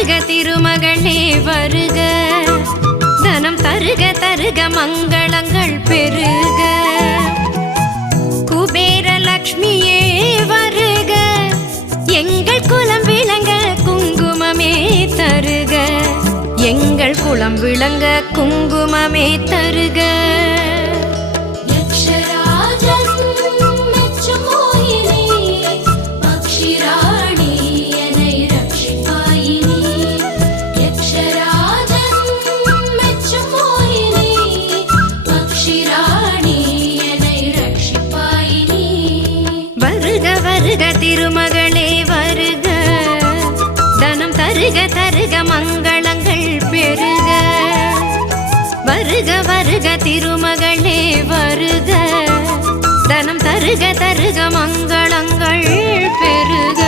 வருக திருமகளே வருக, தனம் தருக தருக மங்களங்கள் பெருக. குபேர லக்ஷ்மியே வருக, எங்கள் குலம் விளங்க குங்குமமே தருக, எங்கள் குலம் விளங்க குங்குமமே தருக. வருக திருமகளே வருக, தனம் தருக தருக மங்களங்கள் பெருக. வருக வருக திருமகளே வருக, தனம் தருக தருக மங்களங்கள் பெருக.